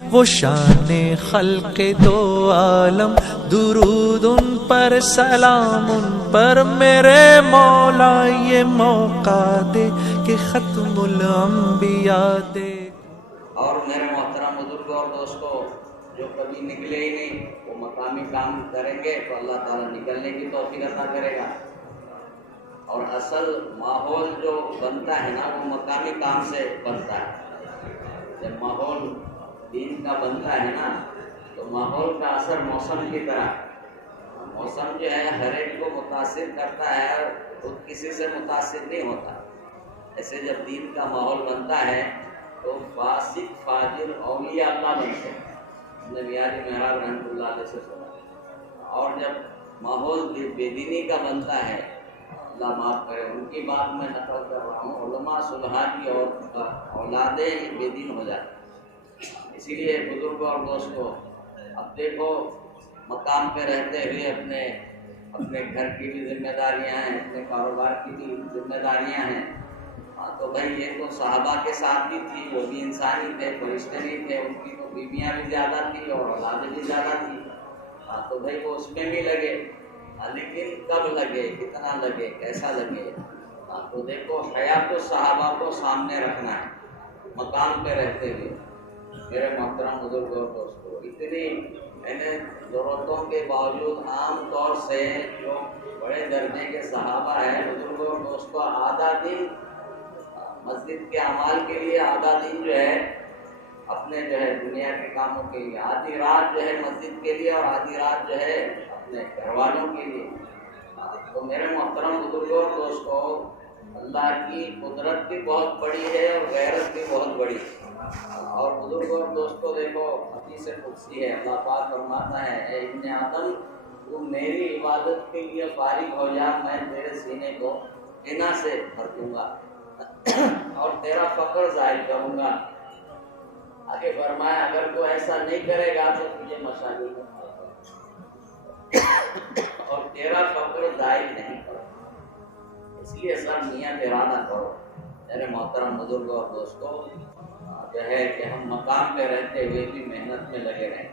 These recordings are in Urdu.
وہ شان خلق دو عالم، درود ان پر سلام ان پر میرے مولا، یہ موقع دے کہ ختم الانبیاء دے۔ اور میرے محترم بزرگوں اور دوستوں، جو کبھی نکلے ہی نہیں وہ مقامی کام کریں گے تو اللہ تعالیٰ نکلنے کی توفیق عطا کرے گا۔ اور اصل ماحول جو بنتا ہے نا وہ مقامی کام سے بنتا ہے۔ جب ماحول دین کا بنتا ہے نا تو ماحول کا اثر موسم کی طرح، موسم جو ہے ہر ایک کو متاثر کرتا ہے اور خود کسی سے متاثر نہیں ہوتا۔ ایسے جب دین کا ماحول بنتا ہے تو فاسق فاجر اولیاء اللہ بنتے ہیں، میاں علی محراب رحمۃ اللہ علیہ سے سنا۔ اور جب ماحول بے دینی کا بنتا ہے، اللہ معاف کرے ان کی بات میں نقل کر رہا ہوں، علماء صلحاء کی اور اولادیں بے دین ہو جاتی ہیں۔ اسی لیے بزرگوں اور دوستوں، اب دیکھو مقام پہ رہتے ہوئے اپنے گھر کی بھی ذمہ داریاں ہیں، اپنے کاروبار کی بھی ذمہ داریاں ہیں۔ تو بھائی یہ تو صحابہ کے ساتھ بھی تھی، وہ بھی انسانی تھے، فرشتے نہیں تھے، ان کی تو بیویاں بھی زیادہ تھیں اور اولادیں بھی زیادہ تھیں۔ تو بھائی وہ اس میں بھی لگے، لیکن کب لگے، کتنا لگے، کیسا لگے۔ تو دیکھو حیات صحابہ کو سامنے رکھنا ہے مقام پہ رہتے ہوئے۔ میرے محترم بزرگ اور دوستوں، اتنی ضرورتوں کے باوجود عام طور سے جو بڑے درجے کے صحابہ ہیں، بزرگوں اور دوستوں، آدھا دن مسجد کے اعمال کے لیے، آدھا دن جو ہے اپنے دنیا کے کاموں کے لیے، آدھی رات جو ہے مسجد کے لیے اور آدھی رات جو ہے اپنے گھر والوں کے لیے۔ تو میرے محترم بزرگوں اور دوستوں، اللہ کی قدرت بھی بہت بڑی ہے اور غیرت بھی بہت بڑی ہے۔ اور بزرگوں اور دوستوں دیکھو، حدیث قدسی ہے، اللہ پاک فرماتا ہے، اے ابن آدم تو میری عبادت کے لیے فارغ ہو جا، میں تیرے سینے کو غنا سے بھر دوں گا اور تیرا فقر ظاہر کروں گا۔ آگے فرمایا اگر تو ایسا نہیں کرے گا تو تجھے مشاغل میں اور تیرا فقر ظاہر نہیں کرو۔ اس لیے سب نیت ارادہ کرو۔ میرے محترم بزرگوں اور دوستوں، جو ہے کہ ہم مقام پہ رہتے ہوئے بھی محنت میں لگے رہیں،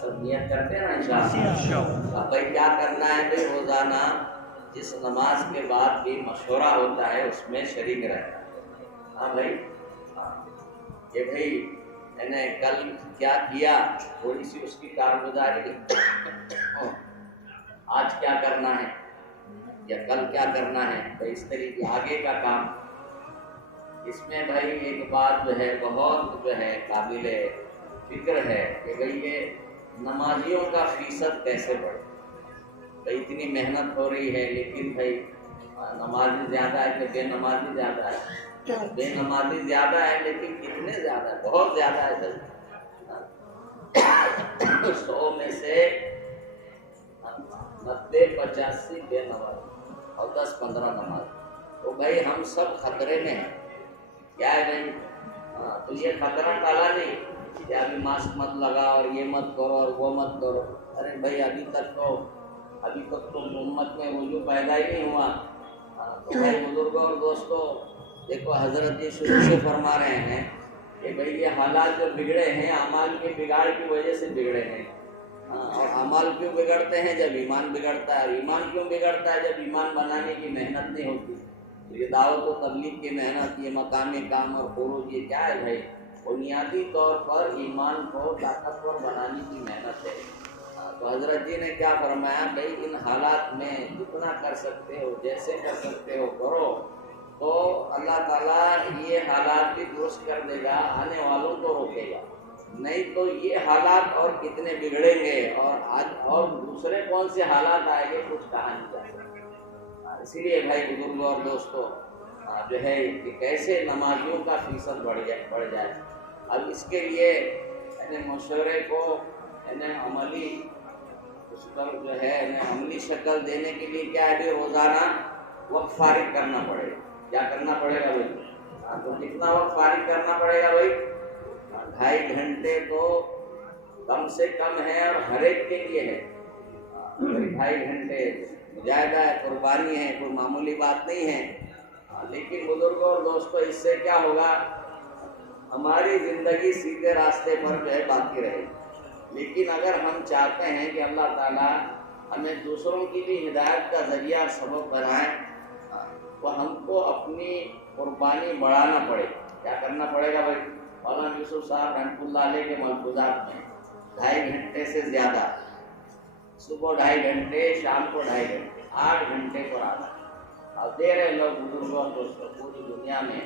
سب نیت کرتے ہیں نا انشاءاللہ۔ اب بھائی کیا کرنا ہے؟ بھائی روزانہ جس نماز کے بعد بھی مشورہ ہوتا ہے اس میں شریک رہتا ہے۔ ہاں بھائی، کہ بھائی میں نے کل کیا کیا، تھوڑی سی اس کی کارگزاری، آج کیا کرنا ہے یا کل کیا کرنا ہے، بھائی اس طریقے آگے کا کام۔ اس میں بھائی ایک بات جو ہے بہت قابل فکر ہے کہ بھائی یہ نمازیوں کا فیصد کیسے بڑھے۔ بھائی اتنی محنت ہو رہی ہے لیکن بھائی نمازی زیادہ ہے کہ بے نمازی زیادہ ہے؟ بے نمازی زیادہ ہے لیکن کتنے زیادہ ہے؟ بہت زیادہ ہے۔ 100 میں سے 90-85 بے نمازی اور 10-15 نمازی۔ تو بھائی ہم سب خطرے میں ہیں۔ کیا ہے بھائی؟ تو یہ خطرہ ٹالا نہیں کہ ابھی ماسک مت لگا اور یہ مت کرو اور وہ مت کرو۔ ارے بھائی ابھی تک تو امت میں وضو پیدا ہی نہیں ہوا۔ تو بھائی بزرگوں اور دوستوں دیکھو، حضرت جی شروع سے فرما رہے ہیں کہ بھائی یہ حالات جو بگڑے ہیں اعمال کے بگاڑ کی وجہ سے بگڑے ہیں۔ اور اعمال کیوں بگڑتے ہیں؟ جب ایمان بگڑتا ہے۔ ایمان کیوں بگڑتا ہے؟ جب ایمان بنانے کی محنت نہیں ہوتی۔ یہ دعوت و تبلیغ کی محنت، یہ مقامی کام اور خروج، یہ کیا ہے بھائی؟ بنیادی طور پر ایمان کو طاقتور بنانے کی محنت ہے۔ تو حضرت جی نے کیا فرمایا؟ بھائی ان حالات میں جتنا کر سکتے ہو، جیسے کر سکتے ہو کرو، تو اللہ تعالیٰ یہ حالات بھی درست کر دے گا، آنے والوں کو روکے گا۔ نہیں تو یہ حالات اور کتنے بگڑیں گے اور دوسرے کون سے حالات آئیں گے، کچھ کہا نہیں جا سکتا۔ اسی لیے بھائی بزرگوں اور دوستوں، جو ہے کہ کیسے نمازیوں کا فیصد بڑھ جائے۔ اب اس کے لیے مشورے کو عملی اس پر جو ہے عملی شکل دینے کے لیے کیا ہے؟ روزانہ وقت فارغ کرنا پڑے گا۔ کیا کرنا پڑے گا بھائی؟ تو کتنا وقت فارغ کرنا پڑے گا بھائی؟ 2.5 گھنٹے تو کم سے کم ہے اور ہر ایک کے لیے ہے۔ 2.5 گھنٹے مجاہدہ ہے، قربانی ہے، کوئی معمولی بات نہیں ہے۔ لیکن بزرگوں اور دوستوں، اس سے کیا ہوگا؟ ہماری زندگی سیدھے راستے پر جو ہے باقی رہے. لیکن اگر ہم چاہتے ہیں کہ اللہ تعالیٰ ہمیں دوسروں کی بھی ہدایت کا ذریعہ اور سبب بنائے تو ہم کو اپنی قربانی بڑھانا پڑے. کیا کرنا پڑے گا بھائی؟ مولانا یوسف صاحب رحمۃ اللہ علیہ کے ملفوظات میں 2.5 گھنٹے سے زیادہ، صبح 2.5 گھنٹے، شام کو 2.5 گھنٹے، 8 گھنٹے کو آدھا. اور دے رہے لوگ بزرگوں اور دوستوں پوری دنیا میں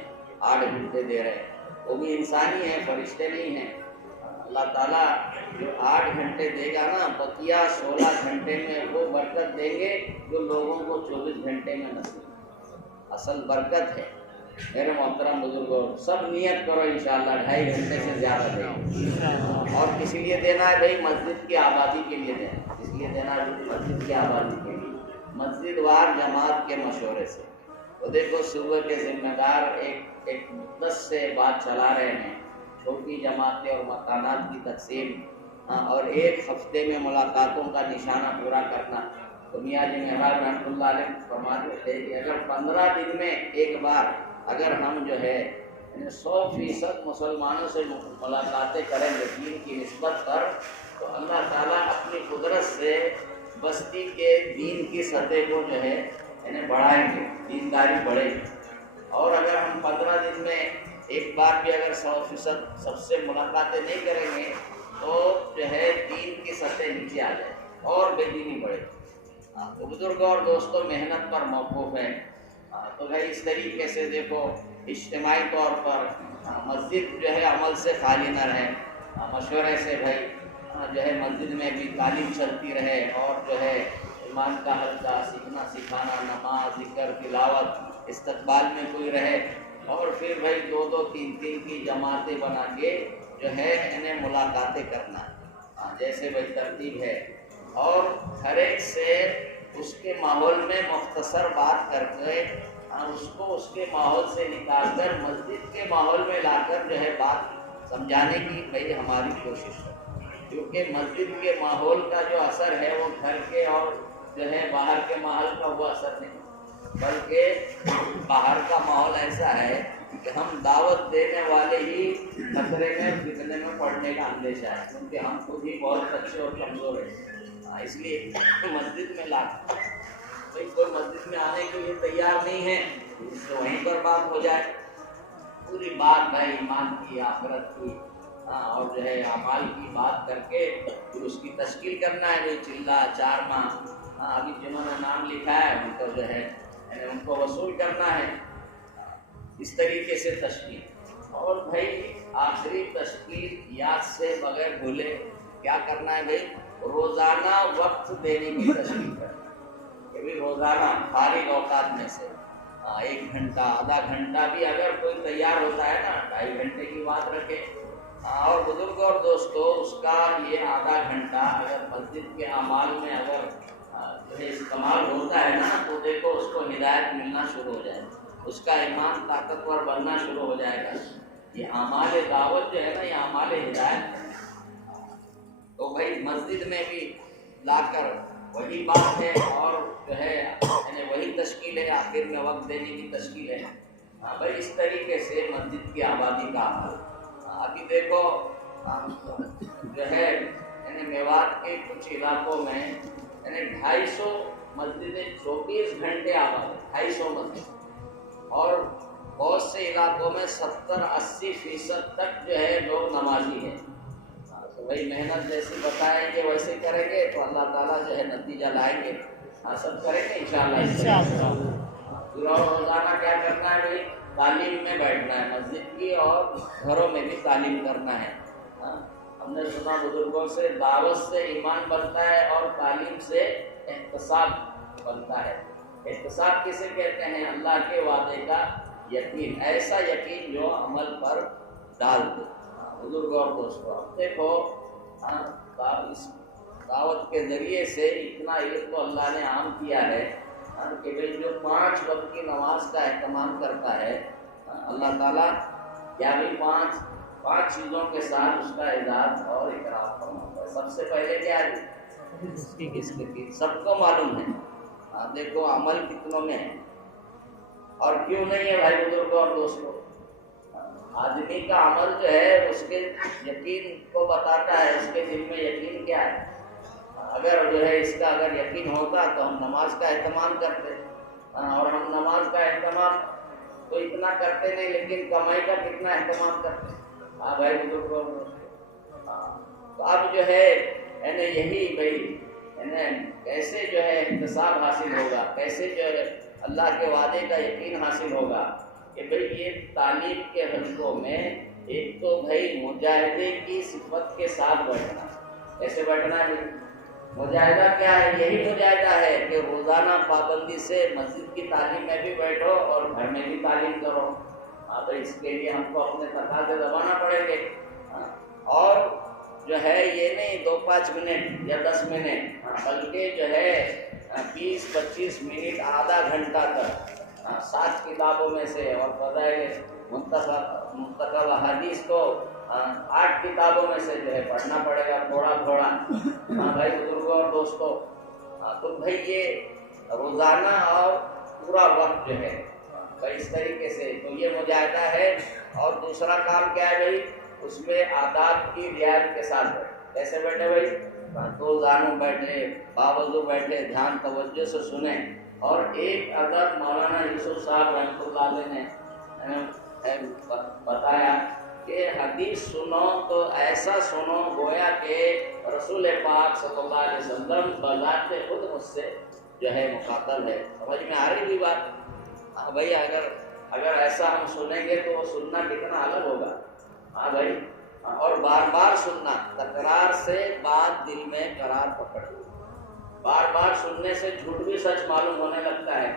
8 گھنٹے دے رہے. وہ بھی انسانی ہیں، فرشتے نہیں ہیں. اللہ تعالیٰ جو 8 گھنٹے دے گا نا، بقیہ 16 گھنٹے میں وہ برکت دیں گے جو لوگوں کو 24 گھنٹے میں نصیب. اصل برکت ہے. میرے محترم بزرگوں، سب نیت کرو انشاءاللہ 2.5 گھنٹے سے زیادہ دیں. اور کس لیے دینا ہے بھائی؟ مسجد کی آبادی کے لیے دینا. اس لیے دینا ہے مسجد کی آبادی کے لیے، مسجد وار جماعت کے مشورے سے. تو دیکھو صوبے کے ذمہ دار ایک مدت سے بات چلا رہے ہیں، چھوٹی جماعتیں اور مکانات کی تقسیم، اور 1 ہفتے میں ملاقاتوں کا نشانہ پورا کرنا. تو میاں جی مہراب رحمۃ اللہ علیہ فرماتے تھے کہ اگر 15 دن میں ایک بار اگر ہم جو ہے 100% مسلمانوں سے ملاقاتیں کریں گے دین کی نسبت پر، تو اللہ تعالیٰ اپنی قدرت سے بستی کے دین کی سطح کو جو ہے بڑھائیں گے، دینداری بڑھے گی. اور اگر ہم 15 دن میں ایک بار بھی اگر 100% سب سے ملاقاتیں نہیں کریں گے تو جو ہے دین کی سطح نیچے آ جائے اور بے دینی بڑھے. تو بزرگوں اور دوستوں، محنت پر موقوف ہے. تو بھائی اس طریقے سے دیکھو اجتماعی طور پر مسجد جو ہے عمل سے خالی نہ رہے. مشورے سے بھائی جو ہے مسجد میں بھی تعلیم چلتی رہے، اور جو ہے ایمان کا حلقہ، سیکھنا سکھانا، نماز، ذکر، تلاوت، استقبال میں کوئی رہے. اور پھر بھائی 2-2 3-3 کی جماعتیں بنا کے جو ہے انہیں ملاقاتیں کرنا جیسے بھائی ترتیب ہے. اور ہر ایک سے اس کے ماحول میں مختصر بات کر کے اس کو اس کے ماحول سے نکال کر مسجد کے ماحول میں لا کر جو ہے بات سمجھانے کی بھائی ہماری کوشش ہے. کیونکہ مسجد کے ماحول کا جو اثر ہے وہ گھر کے اور جو ہے باہر کے ماحول کا وہ اثر نہیں، بلکہ باہر کا ماحول ایسا ہے کہ ہم دعوت دینے والے ہی خطرے میں فتنے میں پڑنے کا اندیشہ ہے، کیونکہ ہم خود ہی بہت اچھے اور کمزور ہیں. اس لیے مسجد میں لا کوئی مسجد میں آنے کے لیے تیار نہیں ہے تو وہیں پر بات ہو جائے. پوری بات بھائی ایمان کی، آخرت کی، اور جو ہے اعمال کی بات کر کے پھر اس کی تشکیل کرنا ہے. بھائی چلہ 4 ماہ ابھی جنہوں نے نام لکھا ہے ان کو جو ہے ان کو وصول کرنا ہے. اس طریقے سے تشکیل. اور بھائی آخری تشکیل یاد سے بغیر بھولے کیا کرنا ہے بھائی؟ روزانہ وقت دینے کی تشکیل کرنا. کہ بھی روزانہ فارغ اوقات میں سے 1 گھنٹہ، آدھا گھنٹہ بھی اگر کوئی تیار ہوتا ہے نا، 2.5 گھنٹے کی بات رکھے. اور بزرگوں اور دوستوں، اس کا یہ آدھا گھنٹہ اگر مسجد کے اعمال میں اگر استعمال ہوتا ہے نا تو دیکھو اس کو ہدایت ملنا شروع ہو جائے، اس کا ایمان طاقتور بننا شروع ہو جائے گا. یہ اعمال دعوت جو ہے نا، یہ اعمال ہدایت ہے. تو بھائی مسجد میں بھی لا کر وہی بات ہے، اور جو ہے وہی تشکیل ہے، آخر میں وقت دینے کی تشکیل ہے. بھائی اس طریقے سے مسجد کی آبادی کا عمل. ابھی دیکھو جو ہے میوات کے کچھ علاقوں میں 250 مسجدیں 24 گھنٹے آباد ہے، 250 مسجد. اور بہت سے علاقوں میں 70-80% تک جو ہے لوگ نمازی ہیں. تو بھائی محنت جیسی بتائیں گے ویسے کریں گے تو اللہ تعالیٰ جو ہے نتیجہ لائیں گے. سب کریں گے انشاءاللہ. روزانہ کیا کرنا ہے بھائی؟ تعلیم میں بیٹھنا ہے مسجد کی، اور گھروں میں بھی تعلیم کرنا ہے. ہم نے سنا بزرگوں سے دعوت سے ایمان بنتا ہے اور تعلیم سے احتساب بنتا ہے. احتساب کسے کہتے ہیں؟ اللہ کے وعدے کا یقین، ایسا یقین جو عمل پر ڈال دے. بزرگوں اور دوستوں، دیکھو اس دعوت کے ذریعے سے اتنا علم تو اللہ نے عام کیا ہے کہ بھائی جو 5 وقت کی نماز کا اہتمام کرتا ہے اللہ تعالیٰ کیا بھی 5 چیزوں کے ساتھ اس کا اعزاز اور اکرام فرماتا ہے. سب سے پہلے کیا ہے؟ سب کو معلوم ہے. دیکھو عمل کتنوں میں ہے اور کیوں نہیں ہے بھائی بزرگوں اور دوستوں؟ آدمی کا عمل جو ہے اس کے یقین کو بتاتا ہے، اس کے دل میں یقین کیا ہے۔ اگر جو ہے اس کا اگر یقین ہوتا تو ہم نماز کا اہتمام کرتے، اور ہم نماز کا اہتمام تو اتنا کرتے نہیں، لیکن کمائی کا کتنا اہتمام کرتے۔ ہاں بھائی بزرگوں، تو اب جو ہے یہی بھائی کیسے جو ہے احتساب حاصل ہوگا، کیسے جو ہے اللہ کے وعدے کا یقین حاصل ہوگا کہ بھائی یہ تعلیم کے حلقوں میں ایک تو بھائی مجاہدے کی صفت کے ساتھ بیٹھنا۔ کیسے بیٹھنا ہے؟ مجاہدہ کیا ہے؟ یہی مجاہدہ ہے کہ روزانہ پابندی سے مسجد کی تعلیم میں بھی بیٹھو اور گھر میں بھی تعلیم کرو۔ تو اس کے لیے ہم کو اپنے تقاضے دبانا پڑیں گے، اور جو ہے یہ نہیں 2-5 منٹ یا 10 منٹ، بلکہ جو ہے 20-25 منٹ، آدھا گھنٹہ تک 7 کتابوں میں سے، اور فضائل منتخب احادیث کو 8 کتابوں میں سے جو ہے پڑھنا پڑے گا تھوڑا تھوڑا۔ بھائی بزرگوں اور دوستوں، تو بھائی یہ روزانہ اور پورا وقت جو ہے اس طریقے سے، تو یہ مجاہدہ ہے۔ اور دوسرا کام کیا ہے بھائی؟ اس میں آداب کی رعایت کے ساتھ بیٹھے۔ کیسے بیٹھے بھائی؟ دو زانوں بیٹھے، باوضو بیٹھے، دھیان توجہ سے سنیں۔ اور ایک ادب مولانا یوسف صاحب رحمۃ اللہ علیہ نے بتایا کہ حدیث سنو تو ایسا سنو گویا کہ رسول پاک صلی اللہ علیہ وسلم بذات خود مجھ سے جو ہے مخاطب ہے۔ سمجھ میں آ رہی بھی بات؟ بھائی اگر ایسا ہم سنیں گے تو وہ سننا کتنا الگ ہوگا۔ ہاں بھائی، اور بار بار سننا، تکرار سے بات دل میں قرار پکڑ، بار بار سننے سے جھوٹ بھی سچ معلوم ہونے لگتا ہے،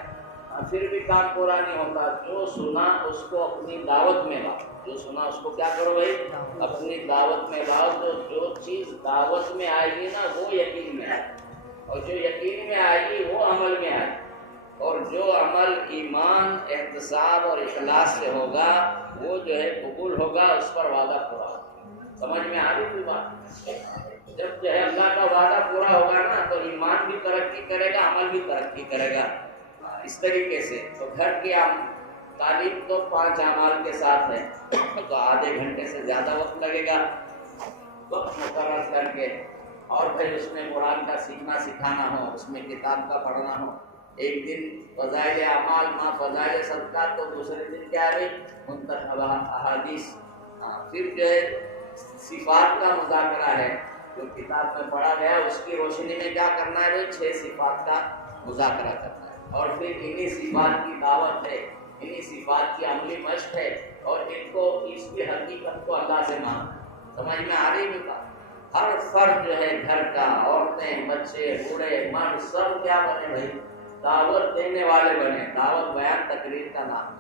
پھر بھی کام پورا نہیں ہوتا۔ جو سنا اس کو اپنی دعوت میں لاؤ، جو سنا اس کو کیا کرو بھائی؟ اپنی دعوت میں لاؤ۔ تو جو چیز دعوت میں آئے گی نا وہ یقین میں آئے، اور جو یقین میں آئے گی وہ عمل میں آئے، اور جو عمل ایمان، احتساب اور اخلاص سے ہوگا وہ جو ہے قبول ہوگا، اس پر وعدہ پورا ہوگا۔ سمجھ میں آ رہی کوئی بات؟ جب جو ہے اللہ کا وعدہ پورا ہوگا نا تو ایمان بھی ترقی کرے گا، عمل بھی ترقی کرے گا۔ اس طریقے سے تو گھر کی تعلیم تو 5 اعمال کے ساتھ ہے، تو آدھے گھنٹے سے زیادہ وقت لگے گا، وقت مقرر کر کے، اور پھر اس میں قرآن کا سیکھنا سکھانا ہو، اس میں کتاب کا پڑھنا ہو۔ ایک دن فضائل اعمال ماں فضائل صدقات، تو دوسرے دن کیا ہے؟ منتخب احادیث۔ پھر جو ہے صفات کا مذاکرہ ہے، جو کتاب میں پڑھا گیا اس کی روشنی میں کیا کرنا ہے بھائی؟ 6 صفات کا مذاکرہ کرنا ہے، اور پھر انہی صفات کی دعوت ہے، انہی صفات کی عملی مشق ہے، اور ان کو اس کی حقیقت کو اللہ سے ماننا۔ سمجھ میں آ رہی ہے؟ ہر فرد جو ہے گھر کا، عورتیں، بچے، بوڑھے، مرد، سب کیا بنے بھائی؟ دعوت دینے والے بنے۔ دعوت بیان تقریر کا نام ہے۔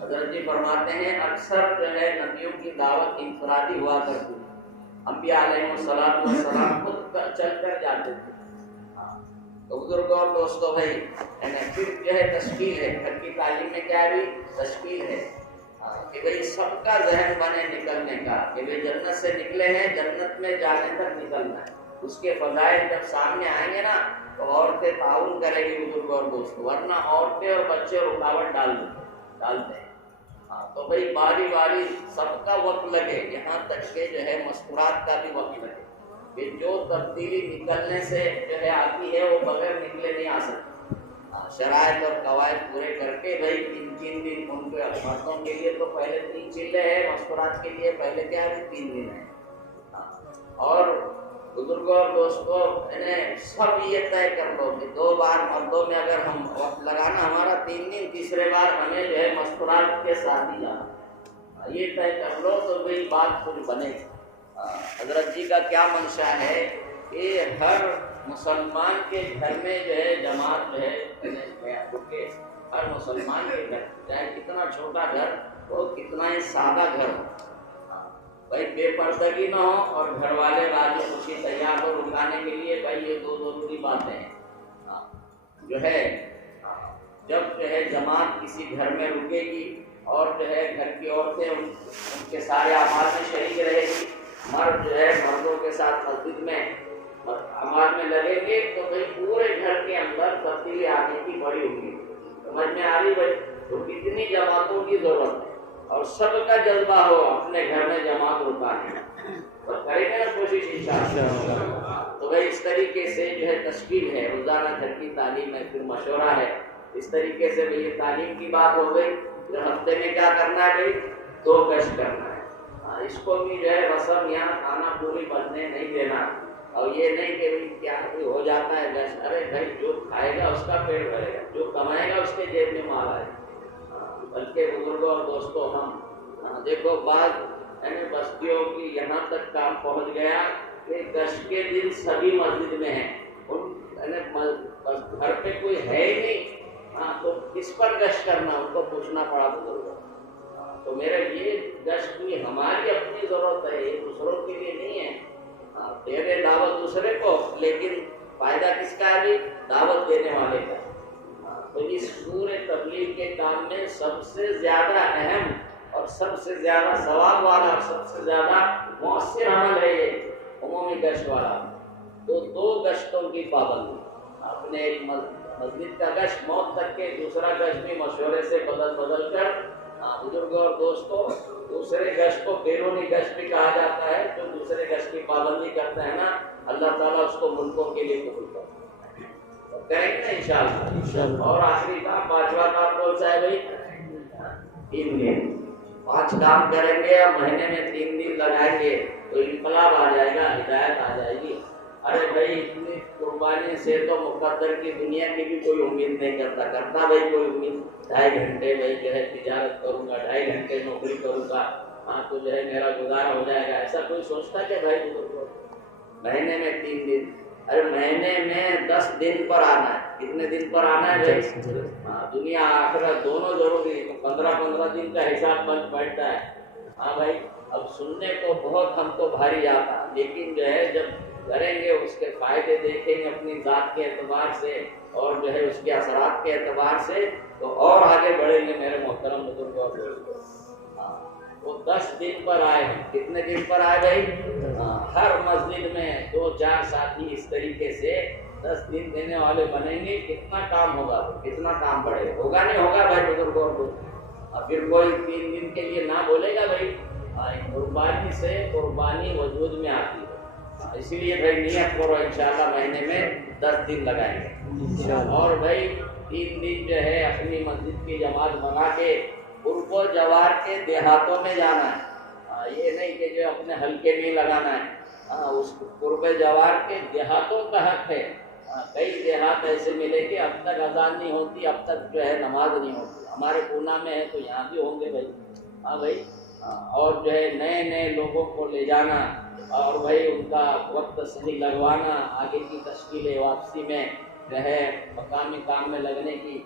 حضرت جی فرماتے ہیں اکثر جو ہے نبیوں کی دعوت انفرادی ہوا کرتی ہے، انبیاء علیہ السلام خود چل کر جاتے تھے۔ تو بزرگوں اور دوستوں بھائی، پھر جو ہے تشکیل ہے، گھر کی تعلیم میں کیا بھی تشکیل ہے کہ بھائی سب کا ذہن بنے نکلنے کا، کہ بھائی جنت سے نکلے ہیں، جنت میں جانے تک نکلنا ہے۔ اس کے فضائل جب سامنے آئیں گے نا تو عورتیں تعاون کرے گی بزرگ اور دوست، ورنہ عورتیں اور بچے رکاوٹ ڈالتے ہیں۔ تو بھائی باری باری سب کا وقت لگے، یہاں تک کہ جو ہے مسکرات کا بھی وقت لگے، کہ جو تبدیلی نکلنے سے جو ہے آتی ہے وہ بغیر نکلے نہیں آ سکتی۔ شرائط اور قواعد پورے کر کے بھائی 3 دن ان کے مردوں کے لیے تو پہلے 3 چلے ہیں، مسکرات کے لیے پہلے کیا ہے 3 دن ہے۔ اور بزرگوں اور دوستوں سب یہ طے کر لو کہ 2 بار مردوں میں اگر ہم وقت لگانا ہمارا 3 دن، تیسرے بار ہمیں جو ہے مسکرات کے ساتھ ہی جانا، یہ طے کر لو تو بھائی بات کچھ بنے۔ حضرت جی کا کیا منشا ہے کہ ہر مسلمان کے گھر میں جو ہے جماعت جو ہے ہر مسلمان کے گھر، چاہے کتنا چھوٹا گھر ہو، کتنا ہی سادہ گھر ہو، بھائی بے پردگی نہ ہو، اور گھر والے راضی خوشی تیار ہو رکانے کے لیے۔ بھائی یہ 2 ضروری باتیں ہیں۔ جو ہے جب جو ہے جماعت کسی گھر میں رکے گی اور جو ہے گھر کی عورتیں ان کے سارے اعمال میں شریک رہے گی، مرد جو ہے مردوں کے ساتھ مسجد میں اعمال میں لگیں گے، تو بھائی پورے گھر کے اندر تبدیلی آنے کی بڑی امید۔ سمجھ میں آ رہی بھائی؟ تو کتنی جماعتوں کی ضرورت ہے، اور سب کا جذبہ ہو اپنے گھر میں جماعت رکانے اور کریں گے نا کوشش انشاءاللہ. تو بھائی اس طریقے سے جو ہے تشکیل ہے، روزانہ گھر کی تعلیم ہے، پھر مشورہ ہے. اس طریقے سے بھائی یہ تعلیم کی بات ہو گئی. پھر ہفتے میں کیا کرنا ہے بھائی؟ 2 گشت کرنا ہے. اس کو بھی جو ہے رسم یہاں کھانا پوری بننے نہیں دینا. اور یہ نہیں کہ بھائی کیا ہو جاتا ہے گشت. ارے بھائی جو کھائے گا اس کا پیٹ بھرے گا، جو کمائے گا اس کے جیب میں مال آئے گا. بلکہ بزرگوں اور دوستوں ہم دیکھو بعض بستیوں کی یہاں تک کام پہنچ گیا کہ گشت کے دن سبھی مسجد میں ہیں. گھر پہ کوئی ہے ہی نہیں، تو کس پر گشت کرنا ان کو پوچھنا پڑا بزرگوں. تو میرا یہ گشت بھی ہماری اپنی ضرورت ہے، یہ دوسروں کے لیے نہیں ہے. دے دے دعوت دوسرے کو، لیکن فائدہ کس کا ہے؟ دعوت دینے والے کا. تو اس پورے تبلیغ کے کام میں سب سے زیادہ اہم اور سب سے زیادہ ثواب والا اور سب سے زیادہ مؤثر عمل ہے یہ عمومی گشت والا. تو 2 گشتوں کی پابندی، اپنے مسجد کا گشت موت تک کے، دوسرا گشت بھی مشورے سے بدل کر. بزرگوں اور دوستوں دوسرے گشت کو بیرونی گشت بھی کہا جاتا ہے. جو دوسرے گشت کی پابندی کرتا ہے نا، اللہ تعالیٰ اس کو ملکوں کے لیے قبول کرتا ہے. کریں گے نا انشاءاللہ. اور آخری کام 5واں کام کون سا ہے بھائی؟ 3 دن 5 کام کریں گے اور مہینے میں 3 دن لگائیں گے تو انقلاب آ جائے گا، ہدایت آ جائے گی. ارے بھائی اتنی قربانی سے تو مقدر کی دنیا کی بھی کوئی امید نہیں کرتا بھائی کوئی امید. 2.5 گھنٹے بھائی جو ہے تجارت کروں گا، 2.5 گھنٹے نوکری کروں گا، تو جو ہے میرا گزارا ہو جائے گا. ایسا کوئی سوچتا کہ بھائی مہینے میں 3 دن؟ ارے مہینے میں 10 دن پر آنا ہے. کتنے دن پر آنا ہے بھائی؟ دنیا آخرت دونوں ضروری. 15 دن کا حساب بن بیٹھتا ہے. بھائی اب سننے کو بہت ہم کو بھاری آتا، لیکن جو ہے جب کریں گے اس کے فائدے دیکھیں گے اپنی ذات کے اعتبار سے اور جو ہے اس کے اثرات کے اعتبار سے، تو اور آگے بڑھیں گے میرے محترم بزرگ. وہ 10 دن پر آئے ہیں. کتنے دن پر آئے بھائی؟ ہر مسجد میں 2-4 ساتھی اس طریقے سے 10 دن دینے والے بنیں گے. کتنا کام ہوگا، کتنا کام بڑھے گا. ہوگا نہیں ہوگا بھائی بزرگوں کو؟ پھر کوئی 3 دن کے لیے نہ بولے گا بھائی. قربانی سے قربانی وجود میں آتی ہے. اسی لیے بھائی نیت کرو انشاءاللہ مہینے میں 10 دن لگائیں گے. اور بھائی 3 دن جو ہے اپنی مسجد کی جماعت بنا کے قرب و جوار کے دیہاتوں میں جانا ہے. یہ نہیں کہ جو اپنے حلقے میں لگانا ہے. اس قرب جوار کے دیہاتوں کا حق ہے. کئی دیہات ایسے ملے کہ اب تک اذان نہیں ہوتی، اب تک جو ہے نماز نہیں ہوتی. ہمارے پونا میں ہے تو یہاں بھی ہوں گے بھائی. بھائی اور جو ہے نئے لوگوں کو لے جانا اور بھائی ان کا وقت صحیح لگوانا، آگے کی تشکیل واپسی میں جو ہے مقامی کام میں لگنے کی.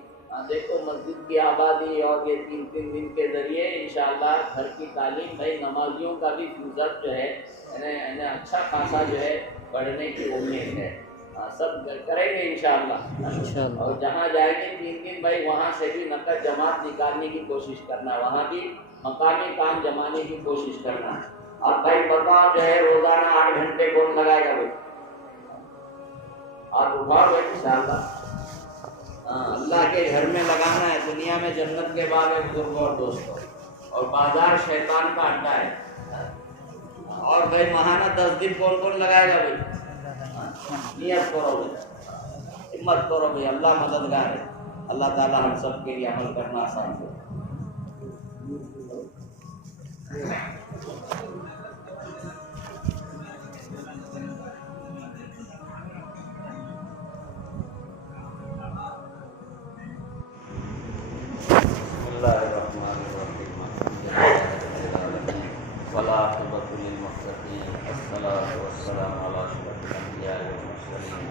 دیکھو مسجد کی آبادی اور یہ 3 دن کے ذریعے انشاءاللہ گھر کی تعلیم، بھائی نمازیوں کا بھی فضت جو ہے اچھا خاصا جو ہے بڑھنے کی امید ہے. سب کریں گے انشاءاللہ. اور جہاں جائیں گے 3 دن بھائی وہاں سے بھی نقد جماعت نکالنے کی کوشش کرنا، وہاں بھی مقامی کام جمانے کی کوشش کرنا. اب بھائی بتاؤ جو ہے روزانہ 8 گھنٹے کون لگائے گا بھائی؟ آپ اٹھاؤ بھائی انشاءاللہ. اللہ کے گھر میں لگانا ہے. دنیا میں جنت کے بعد ہے بزرگوں اور دوستوں، اور بازار شیطان کا اڈا ہے. اور بھائی ماہانہ 10 دن کون لگائے گا بھائی؟ نیت کرو بھائی، ہمت کرو بھائی. اللہ مددگار ہے. اللہ تعالی ہم سب کے لیے عمل کرنا آسان کرے. والعاقبۃ للمتقین والصلاة والسلام علی اشرف الانبیاء والمرسلین.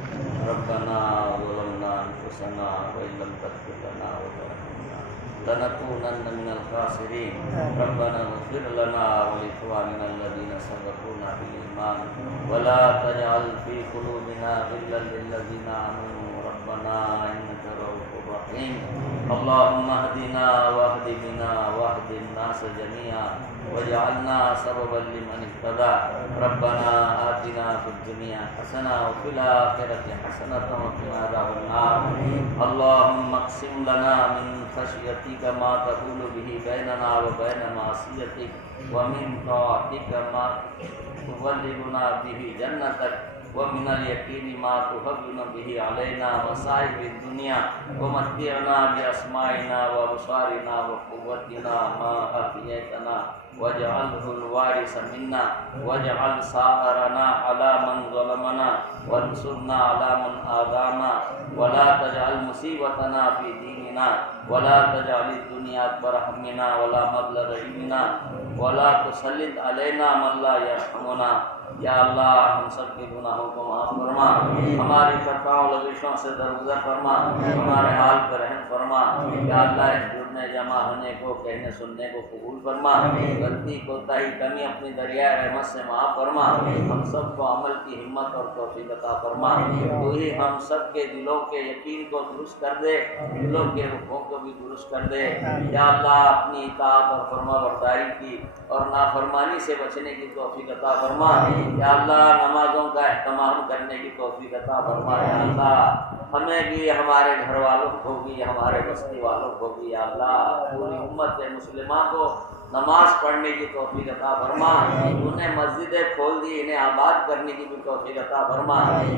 ربنا ظلمنا انفسنا وان لم تغفر لنا وترحمنا لنكونن من الخاسرین. ربنا اغفر لنا ولاخواننا الذین سبقونا بالایمان ولا تجعل في قلوبنا غلا للذین آمنوا ربنا انك رؤوف رحیم. اللهم اهدنا واهد بنا واهد الناس جميعا واجعلنا سببا لمن اهتدى. ربنا آتنا في الدنيا حسنة وفي الآخرة حسنة وقنا عذاب النار. اللهم اقسم لنا من خشيتك ما تحول به بيننا وبين معصيتك ومن طاعتك ما تبلغنا به جنتك ومن اليقين ما تهون به علينا مصائب الدنيا ومتعنا بأسماعنا وأبصارنا وقوتنا ما أحييتنا واجعله الوارث منا واجعل ثأرنا على من ظلمنا وانصرنا على من آذانا ولا تجعل مصيبتنا في ديننا ولا تجعل الدنيا أكبر همنا ولا مبلغ علمنا ولا تسلط علينا من لا يرحمنا. یا اللہ ہم سب کے گناہوں کو معاف فرما، ہماری خطاؤں لغزشوں سے درگزر فرما، ہمارے حال پر رحم فرما. یا اللہ اس جڑنے جمع ہونے کو کہنے سننے کو قبول فرما، غلطی کوتاہی کمی اپنی دریائے رحمت سے معاف فرما. ہم سب کو عمل کی ہمت اور توفیق عطا فرما. تو ہی ہم سب کے دلوں کے یقین کو درست کر دے، دلوں کے رخوں کو بھی درست کر دے. یا اللہ اپنی اطاعت اور فرما برداری کی اور نافرمانی سے بچنے کی توفیق عطا فرما. یا اللہ نمازوں کا اہتمام کرنے کی توفیق عطا فرما. یا اللہ ہمیں بھی، ہمارے گھر والوں کو بھی، ہمارے بستی والوں کو بھی، یا اللہ پوری امت مسلمہ کو نماز پڑھنے کی توفیق عطا فرما. تو نے مسجدیں کھول دی، انہیں آباد کرنے کی بھی توفیق عطا فرما.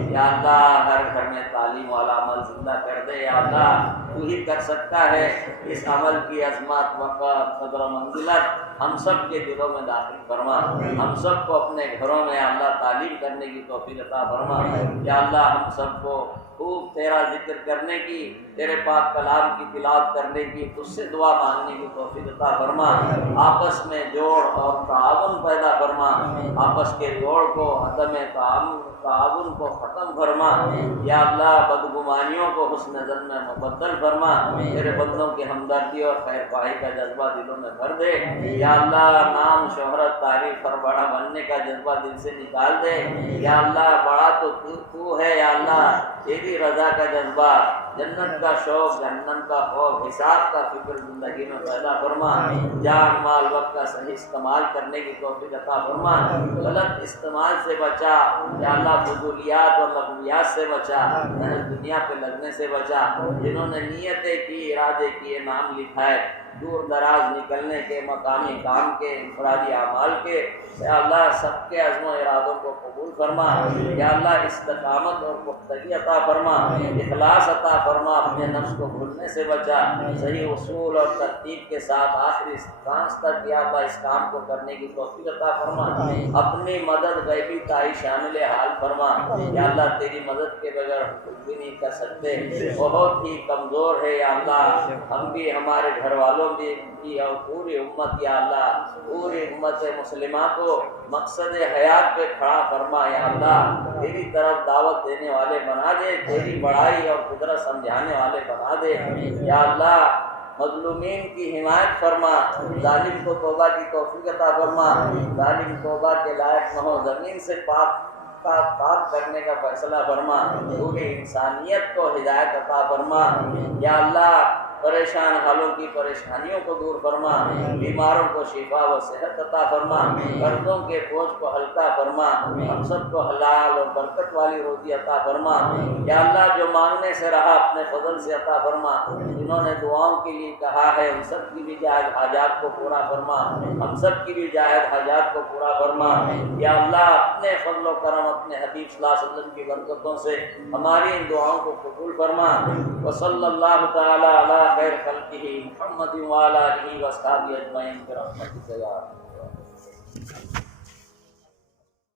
یا اللہ ہر گھر میں تعلیم والا عمل زندہ کر دے. یا اللہ تو ہی کر سکتا ہے. اس عمل کی عظمت، وقت، قدر و منزلت ہم سب کے دلوں میں داخل فرما. ہم سب کو اپنے گھروں میں یا اللہ تعلیم کرنے کی توفیق عطا فرما. یا اللہ ہم سب کو خوب تیرا ذکر کرنے کی، تیرے پاک کلام کی تلاوت کرنے کی، تجھ سے دعا مانگنے کی توفیق عطا فرما. آپس میں جوڑ اور تعاون پیدا فرما. آپس کے جوڑ کو، عدم تعاون کو ختم فرما. یا اللہ بدگمانیوں کو حسن ظن میں مبدل فرما. تیرے بندوں کی ہمدردی اور خیر خواہی کا جذبہ دلوں میں بھر دے. یا اللہ نام، شہرت، تعریف اور بڑا بننے کا جذبہ دل سے نکال دے. یا اللہ بڑا تو تو ہے. یا اللہ تیری رضا کا جذبہ، جنت کا شوق، جہنم کا خوف، حساب کا فکر زندگی میں پیدا فرما. جان مال وقت کا صحیح استعمال کرنے کی توفیق عطا فرما. غلط استعمال سے بچا. یا اللہ فضولیات اور لغویات سے بچا. دنیا پہ لگنے سے بچا. جنہوں نے نیتیں کی، ارادے کیے، نام لکھا ہے دور دراز نکلنے کے، مقامی کام کے، انفرادی اعمال کے، یا اللہ سب کے عزم و ارادوں کو قبول فرما. یا اللہ استقامت اور پختگی عطا فرما، اخلاص عطا فرما. اپنے نفس کو بھولنے سے بچا. صحیح اصول اور ترتیب کے ساتھ آخری سانس تک یا اللہ اس کام کو کرنے کی توفیق عطا فرما. اپنی مدد غیبی تائی شامل حال فرما. یا اللہ تیری مدد کے بغیر ہم کچھ بھی نہیں کر سکتے، بہت ہی کمزور ہے. یا اللہ ہم بھی، ہمارے گھر والوں بھی اور پوری امت، یا اللہ پوری امت مسلمہ کو مقصد حیات پہ کھڑا فرما. یا اللہ تیری طرف دعوت دینے والے بنا دے، تیری بڑائی اور قدرت سمجھانے والے بنا دے. یا اللہ مظلومین کی حمایت فرما. ظالم کو توبہ کی توفیق عطا فرما. ظالم توبہ کے لائق نہ ہو، زمین سے پاک کرنے کا فیصلہ فرما. پوری انسانیت کو ہدایت عطا فرما. یا اللہ پریشان حالوں کی پریشانیوں کو دور فرما. بیماروں کو شفا و صحت عطا فرما. قرضوں کے بوجھ کو ہلکا فرما. ہم سب کو حلال اور برکت والی روزی عطا فرما. یا اللہ جو مانگنے سے رہا اپنے فضل سے عطا فرما. جنہوں نے دعاؤں کے لیے کہا ہے ان سب کی بھی جائز حاجات کو پورا فرما. ہم سب کی بھی جائز حاجات کو پورا فرما. یا اللہ اپنے فضل و کرم، اپنے حبیب صلی اللہ علیہ وسلم کی برکتوں سے ہماری ان دعاؤں کو قبول فرما. وصلی اللہ تعالی علی خیر خلقہ محمد وعلی آلہ وصحبہ اجمعین برحمتک یا ارحم الراحمین.